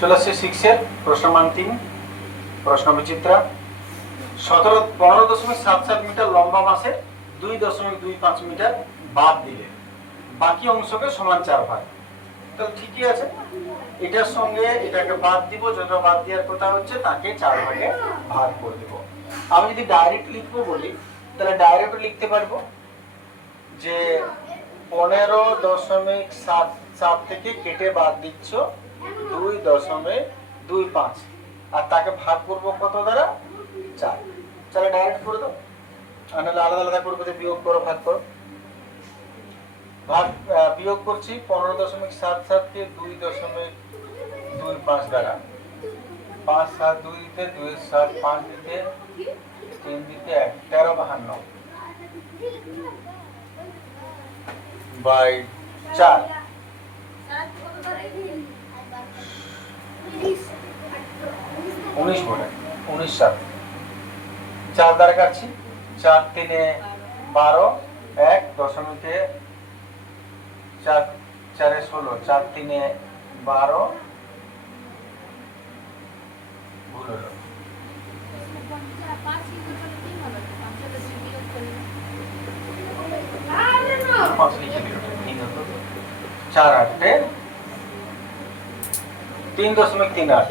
চলে আসছে 6 এর প্রশ্নমান 3 প্রশ্ন বিচিত্রা 15.77 মিটার লম্বা বাঁশের 2.25 মিটার বাদ দিলে বাকি অংশকে সমান 4 ভাগ। তো ঠিকই আছে, এটার সঙ্গে এটাকে বাদ দিব, যেটা বাদ দেওয়ার কথা হচ্ছে তাকে 4 ভাগে ভাগ করে দেব। আমি যদি ডাইরেক্ট লিখবো বলি তাহলে ডাইরেক্ট লিখতে পারবো যে 15.74 থেকে কেটে বাদ দিচ্ছ 2.25 আর তাকে ভাগ করব কত দ্বারা 4। চলো ডাইরেক্ট করে দাও, আর নাহলে আলাদা আলাদা করবো, বিয়োগ করো ভাগ করো। ভাগ বিয়োগ করছি 15.77 কে 2.25 দ্বারা 5 7 2 দিতে 2 7 5 দিতে 3 দিতে 1 13 52 বাই 4 19 বলে 19 7 4 দ্বারা কাটছি 4 3 12 1 দশমিকে 4 4 16 4 3 12 ভুল হলো 4 8 3.38।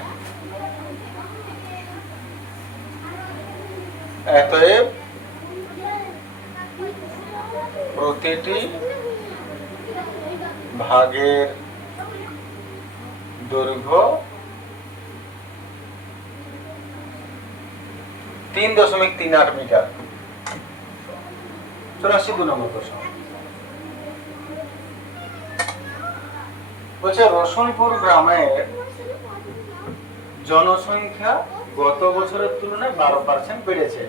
অতএব প্রতিটি ভাগের দৈর্ঘ্য 3.38 মিটার। চলে আসছি 2 নম্বর প্রশ্ন। বলছে রসুলপুর গ্রামের জনসংখ্যা গত বছরের তুলনায় 12% বেড়েছে।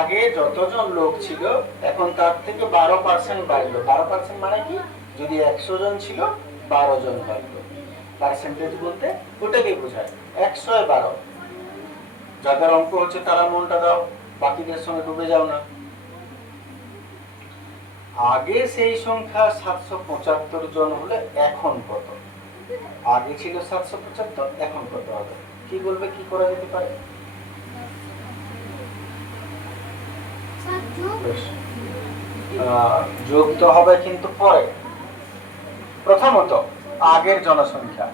আগে যতজন লোক ছিল এখন তার থেকে 12% বাড়লো। 12% মানে কি? যদি 100 জন ছিল 12 জন বাড়লো। পার্সেন্টেজ বলতে ওটাকে বোঝায়। 100-12। যাদের অঙ্ক হচ্ছে তারা মনটা দাও, বাকিদের সঙ্গে ডুবে যাও না। আগে সেই সংখ্যা 775 জন হলে এখন কত? আগে ছিল 775, এখন কত হবে? কি বলবে, কি করা যেতে পারে? যোগ তো হবে কিন্তু পরে। প্রথমত আগের জনসংখ্যা,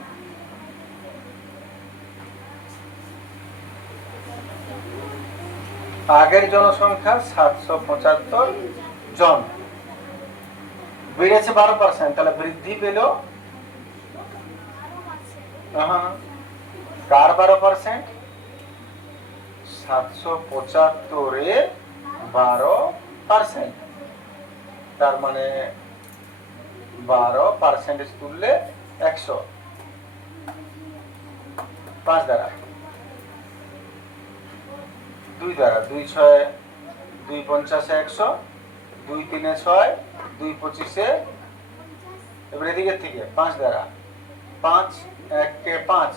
আগের জনসংখ্যা 775 জন, বেড়েছে 12%, তাহলে বৃদ্ধি পেল কার 12%? 775 12%। তার মানে 12% তুললে 100, 5 দ্বারা 2 দ্বারা 2 6 2 50 100 2 3 6 2 25 এবার এদিকে থেকে 5 দ্বারা 5 1 কে 5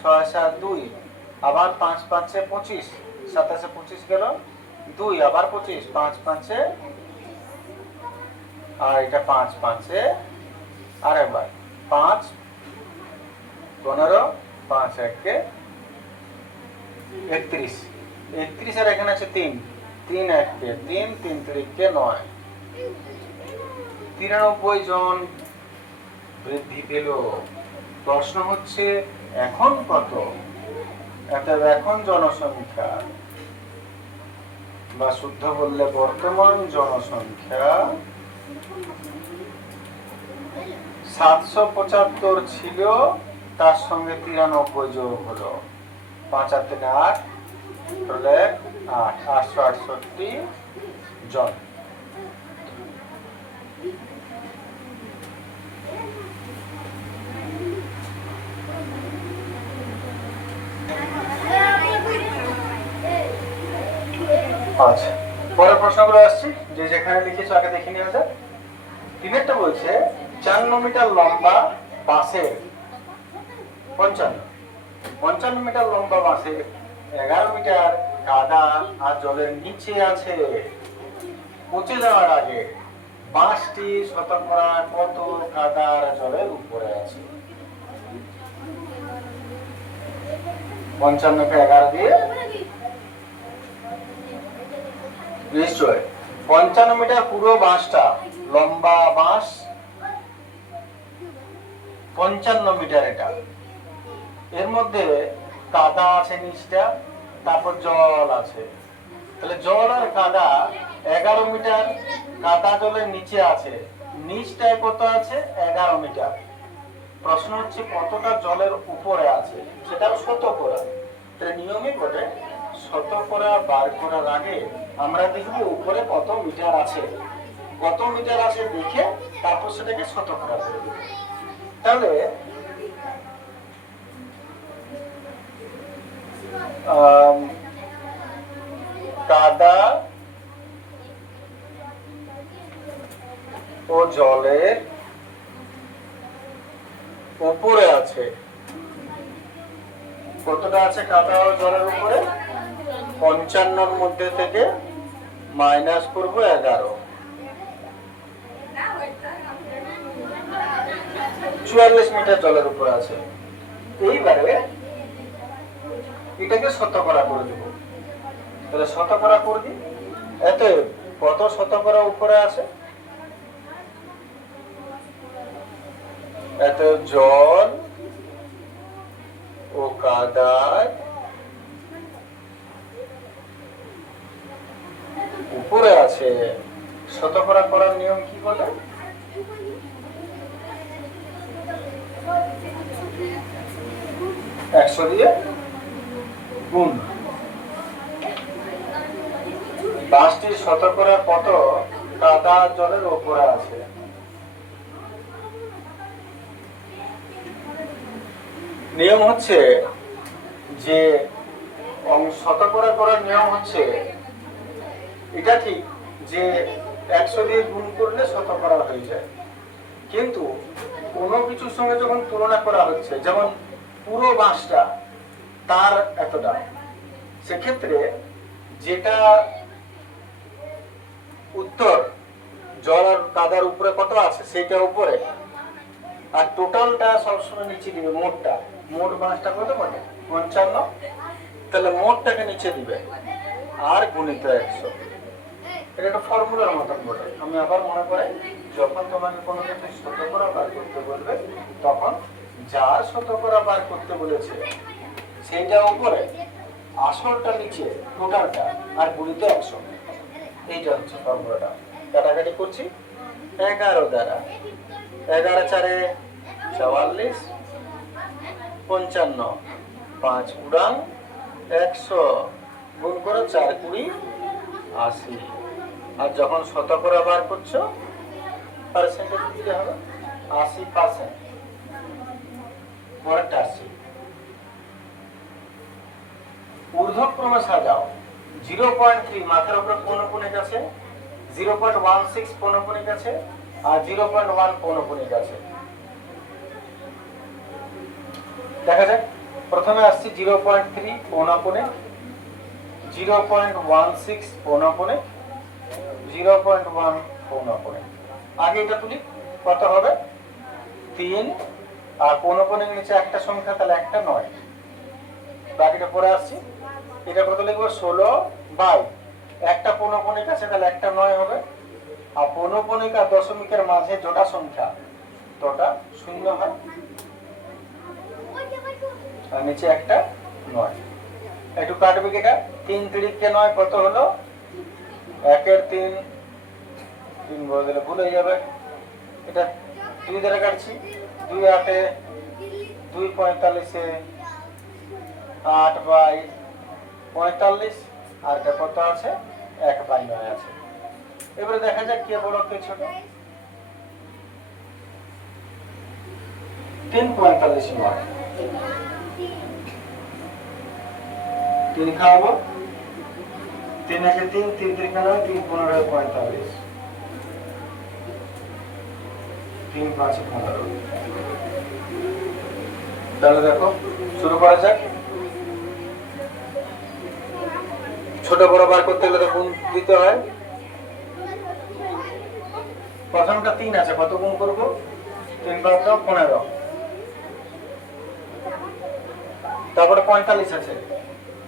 6 7 2 আবার 5 5 25 27 25 গেল 2 আবার 25 5 5 আর এটা 5 5 আর একবার 5 15 5 1 কে 31 31 আর এখানে আছে 3 3 1 কে 3 3 3 কে 9 93 জন বৃদ্ধি পেল। প্রশ্ন হচ্ছে এখন কত? এখন জনসংখ্যা বা শুদ্ধ বললে বর্তমান জনসংখ্যা 775 ছিল, তার সঙ্গে 93 যোগ হলো 5 আর 3 8 তাহলে 868 জন। আচ্ছা, পরের প্রশ্নগুলো আসছি, যে যেখানে লিখেছো আগে দেখে নিয়ে যাক। 3টা বলছে 54 মিটার লম্বা বাঁশের 55 মিটার লম্বা বাঁশের 11 মিটার কাদা আর জলের নিচে আছে। পচে যাওয়ার আগে বাঁশটি শতকরা কত কাদা আর জলের উপরে আছে? 55কে 11 দিয়ে নিশ্চয় 55 মিটার পুরো বাঁশটা, লম্বা বাঁশ 55 মিটার। এটা এর মধ্যে কাদা আছে নিচটা, তারপর জল আছে, তাহলে জল আর কাদা 11 মিটার, কাদা জলের নিচে আছে, নিচটায় কত আছে 11 মিটার। প্রশ্ন হচ্ছে কতটা জলের উপরে আছে, সেটাও শতকরা। তাহলে নিয়মই বলে শতকরা বার করার আগে আমরা দেখব উপরে কত মিটার আছে, কত মিটার আছে দেখে তারপর সেটাকে শতকরা করে দেব। তাহলে কাদা ও জলের উপরে আছে, কতটা আছে কাদা ও জলের উপরে? 55 মধ্যে থেকে মাইনাস করবো 11, 44 মিটার জলের উপরে আছে। এইবারে এটাকে শতকরা করে দেব। তাহলে শতকরা করে দিই। এতে কত শতকরা উপরে আছে? এত জল ও কাদার উপরে আছে। শতকরা করার নিয়ম কি বলে? 100 দিয়ে গুণ। বাঁশটির শতকরা কত কাদা জলের উপরে আছে? নিয়ম হচ্ছে যে শতকরা করার নিয়ম হচ্ছে এটা ঠিক যে 100 দিয়ে গুণ করলে শতকরা হয়ে যায়, কিন্তু কোনো কিছুর সঙ্গে যখন তুলনা করা হচ্ছে, যেমন পুরো বাঁশটা তার এতটা, সেক্ষেত্রে যেটা উত্তর জল আর কাদার উপরে কত আছে সেইটা উপরে, আর টোটালটা সবসময় নিচে দিবে। মোটটা, মোট বাঁশটা কত মানে 55, তাহলে মোটটাকে নিচে দিবে আর গুণিত 100। এটা একটা ফর্মুলার মতন বলে। আমি আবার মনে করি, যখন তোমাকে কোনো কিছু শতকরা বার করতে বলবে তখন যার শতকরা বার করতে বলেছে সেইটা উপরে, আসলটা নিচে, টোটালটা আর গুণিত 100। এইটা হচ্ছে ফর্মুলাটা। কাটাকাটি করছি 11 দ্বারা, 11 4 44, 55, 5 উড়ান 100 গুণ করো 4 20 80। আর যখন শতকরা বার করছো পার্সেন্টেজ দিতে হবে 80%। পরেরটা আসছি, ঊর্ধ্বক্রমে সাজাও। 0.3 মাথার উপরে পৌনঃপুনিক আছে, 0.16 পৌনঃপুনিক আছে, আর 0.1 পৌনঃপুনিক আছে। দেখা যাক, প্রথমে আসছি 0.3 পৌনঃপুনিক, 0.16 পৌনঃপুনিক, 0.1 পৌনঃপুনিক। আগে এটা তুলি, কত হবে 3, আর পৌনঃপুনিক নিচে একটা সংখ্যা, তাহলে একটা 9। বাকিটা পরে আসছি। এটা কত লিখবো 16 বাই একটা পৌনঃপুনিক আছে, তাহলে একটা 9 হবে। আর পৌনঃপুনিক আর দশমিকের মাঝে জোড়া সংখ্যা তোটা 0 হয়, আর নিচে একটা 9। একটু কাটবে কেটা, 3 3 9 কত হলো? 1 এর 3, 3 বলে দিলে ভুল হয়ে যাবে। এটা 2 দ্বারা কাটছি, 2 8 এ 2 45 এ 8 বাই 45, আর এটা কত আছে 1 বাই 9 আছে। এবারে দেখা যাক কে বড় কে ছোট। 3 45 9, 3 খাওয়াবো, 3 1 3, 3 3 9, 3 15 45, 3 5 15। তাহলে দেখো শুরু করা যাক। ছোট বড় বার করতে গেলে তো গুণ দিতে হয়। প্রথমটা 3 আছে, কত গুণ করবো? 3 5 15, তারপরে 45 আছে,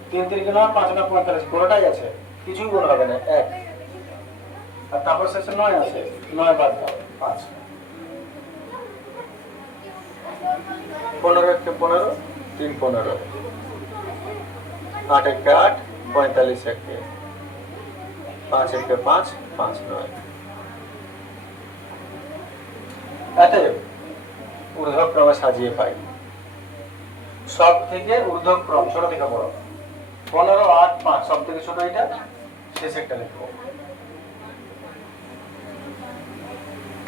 3 3 9 5 9 45, কোনোটাই আছে, কিছুই গুণ হবে না, 1। আর তারপর শেষে 9 আছে, 9 বাদ দাও, 5। 15 1 15, 3 15, 8 1 8, 45 1, 5 1 5, 5 9। অতএব ঊর্ধ্বক্রমে সাজিয়ে পাই। সব থেকে ঊর্ধ্বক্রম ছোট থেকে বড়, 15 8 5, সব থেকে ছোট এটা, শেষেরটা লিখবো।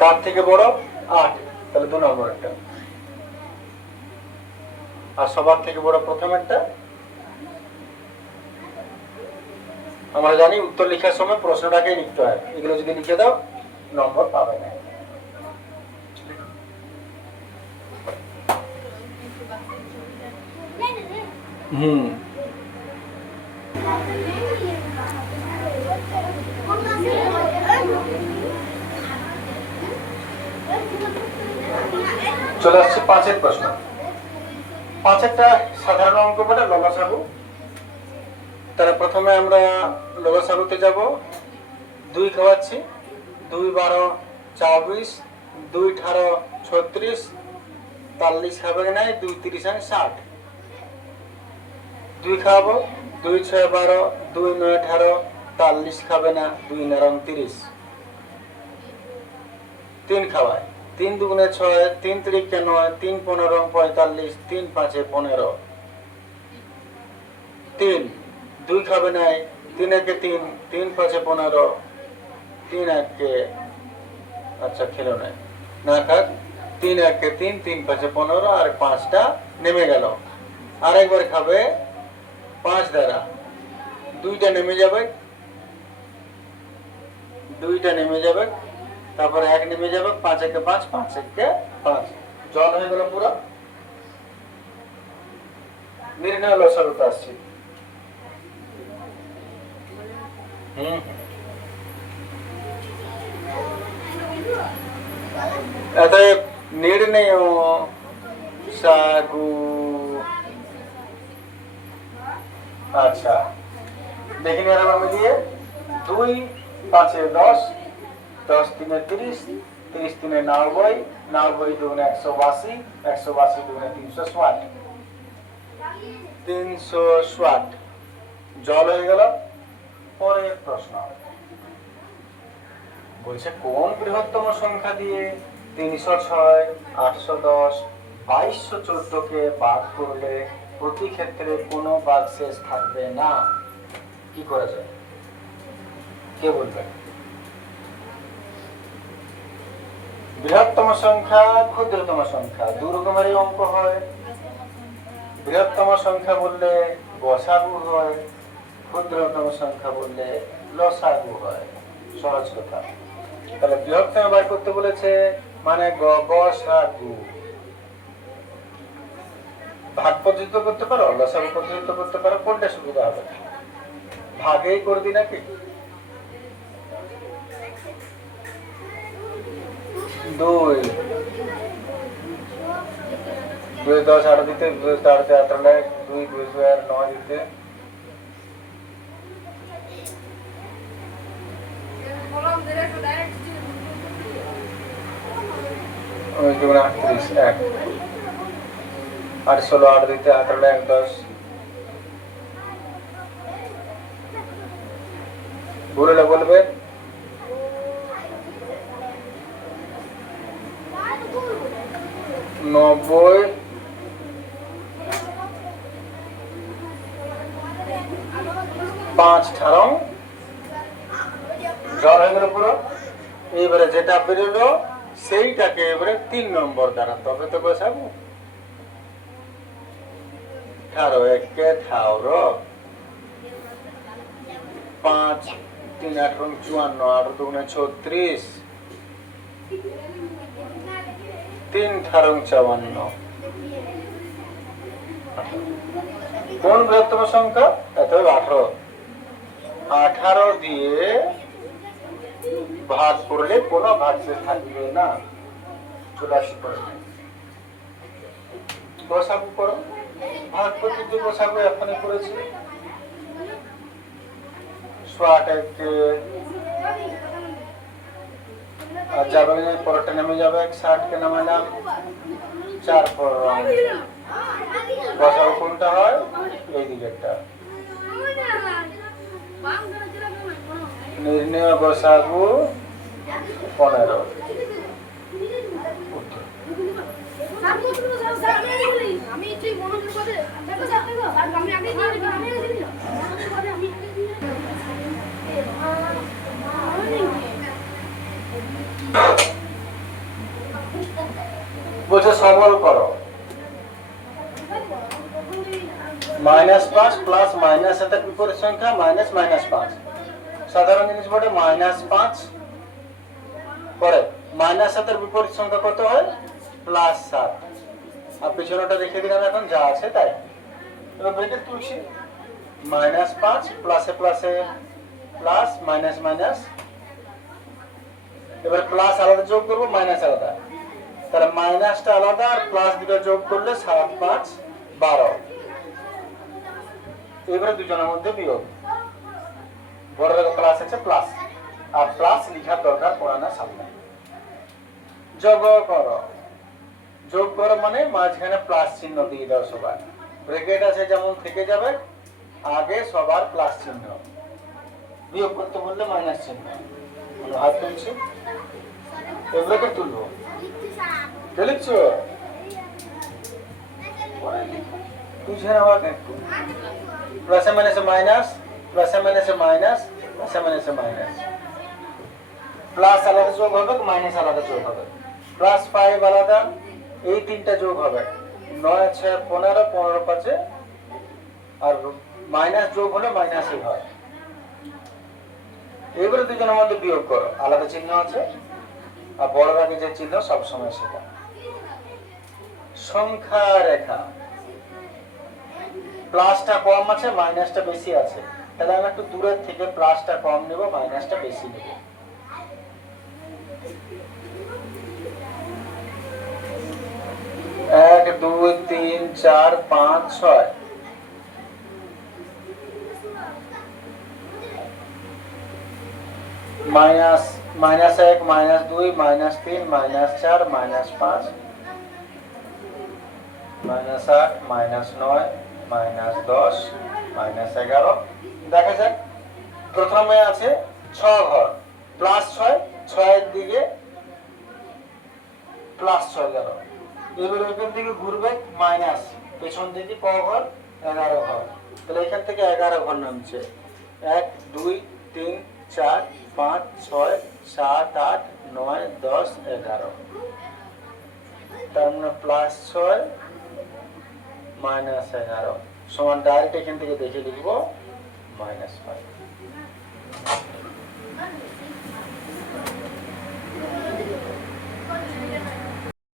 তার থেকে বড় 8, তাহলে 2 নম্বরেরটা। আর সবার থেকে বড় প্রথমেরটা। আমরা জানি উত্তর লেখার সময় প্রশ্নটাকেই লিখতে হয়, এগুলো যদি লিখে দাও নম্বর পাবে না। চলে আসছে 5 এর প্রশ্ন। 5 একটা সাধারণ অঙ্ক বলে লসাগু। তাহলে প্রথমে আমরা লসাগুতে যাব। 2 খাওয়াচ্ছি, 2 12 24, 2 18 36, 40 খাবে না, 2 30 60। 2 খাওয়াবো, 2 6 12, 2 9 18, 40 খাবে না, 2 9 30। 3 খাওয়ায়, 3 2 6, 3 3 9, 3 15 45, 3 5 15। 3 2 খাবে নাই, 3 1 3, 3 5 15, 3 1, আচ্ছা খেলো না, না খাক, 3 1 3, 3 5 15, আর 5টা নেমে গেল। আরেকবার খাবে 5 দ্বারা, 2টা নেমে যাবে, 2টা নেমে যাবে, তারপরে 1 নেমে যাবে, 5 1 5, 5 1 5, জল হয়ে গেল পুরো। নির্ণয় লসাগুতে আসছি। অতএব নির্ণয় সাগু। আচ্ছা দেখি নি আরাম মিলিয়ে। 2 5 10, 10 3 30, 30 3 90, 90 2 180, 180 2 360, 360 জল হয়ে গেল। পরের প্রশ্ন বলছে কোন বৃহত্তম সংখ্যা দিয়ে 306, 810, 2214 কে বাদ করলে প্রতি ক্ষেত্রে কোনো বাদ শেষ থাকবে না? কি করা যায়, কে বলবে? বৃহত্তম সংখ্যা, ক্ষুদ্রতম সংখ্যা, দু রকমেরই অঙ্ক হয়। বৃহত্তম সংখ্যা বললে গসাগু হয়, ক্ষুদ্রতম সংখ্যা বললে লসাগু হয়। সহজ কথা। তাহলে বৃহত্তম বার করতে বলেছে, মানে গসাগু। ভাগ পদ্ধতি করতে পারো, লসাগু পদ্ধতি করতে পারো, কোনটা সুবিধা হবে? ভাগেই করে দি নাকি? 2 2 10 8 দিতে, 2 4 8 2 2 9 দিতে, ওই 2 38 1 8 16 8 দিতে 8 1 10। বললে বলবে 90 5 18 জল হয়ে গেল পুরো। এইবারে যেটা বেরোলো সেইটাকে এবারে 3 নম্বর দ্বারা, তবে তো বসাবো। 18 1 18, 5 3 18 54, 8 2 36, 3 18 54। কোন বৃহত্তম সংখ্যা? অতএব 18। 18 দিয়ে ভাগ করলে কোনো ভাগশেষ থাকবে না। চলে আসি করে গসাগু করো। ভাগ প্রতিটি বসাবো, এখনই করেছি। 8 আর যাবে না, পরেরটা নেমে যাবে। 60 কে নামালাম, 4 4 বসাবো। কোনটা হয়? এই দিকেরটা। নির্ণয় বসাবো 15। বলছে সবল করো। -5 প্লাস মাইনাস এর বিপরীত সংখ্যা -5। সাধারণ জিনিস বটে -5 পরে মাইনাস 7 এর বিপরীত সংখ্যা কত হয়? +7। আর পিছনেটা রেখে দিলাম এখন যা আছে তাই। এবার ব্র্যাকেট তুলছি। -5 প্লাসে প্লাসে প্লাস, মাইনাস মাইনাস। এবার প্লাস আলাদা যোগ করবো, মাইনাস আলাদা। তাহলে মাইনাসটা আলাদা আর প্লাস দুটো যোগ করলে 7 5 12। এবারে দুজনের মধ্যে বিয়োগ। বড় প্লাস আছে, প্লাস আর প্লাস লেখার দরকার পড়ে না সামনে। যোগ করো। যোগ করো মানে মাঝখানে প্লাস চিহ্ন দিয়ে দাও সবার। ব্র্যাকেট আছে যেমন থেকে যাবে, আগে সবার প্লাস চিহ্ন। বিয়োগ করতে বললে মাইনাস চিহ্ন। হাত তুলছি, ব্র্যাকেট তুলবো। লিখছো বুঝে নেওয়া একটু। প্লাসে মাইনাসে মাইনাস, প্লাসে মাইনাসে মাইনাস, প্লাসে মাইনাসে মাইনাস। প্লাস আলাদা যোগ হবে, মাইনাস আলাদা যোগ হবে। +5 আলাদা, এই তিনটা যোগ হবে। 9 6 15, 15 5 আর মাইনাস যোগ হলে মাইনাসই হয়। এবারে দুজনের মধ্যে বিয়োগ করো, আলাদা চিহ্ন আছে আর বড় আগে যে চিহ্ন সবসময় সেটা। সংখ্যা রেখা, প্লাসটা কম আছে, মাইনাসটা বেশি আছে। তাহলে আমি একটু দূরের থেকে প্লাসটা কম নেব, মাইনাসটা বেশি নেব। এক 2 3 4 5 6। -1 -2 -3 -4 -5 -8 -9 -10 -11। দেখা যাক, প্রথমে আছে 6 ঘর, +6, 6 দিকে +6 গেল। এবার এখান থেকে ঘুরবে মাইনাস, পেছন দিকে ক ঘর? 11 ঘর। তাহলে এখান থেকে 11 ঘর নামছে। 1 2 3 4 5 6 7 8 9 10 11। তার মানে +6 -11 সমান ডাইরেক্ট এখান থেকে দেখে লিখবো -5।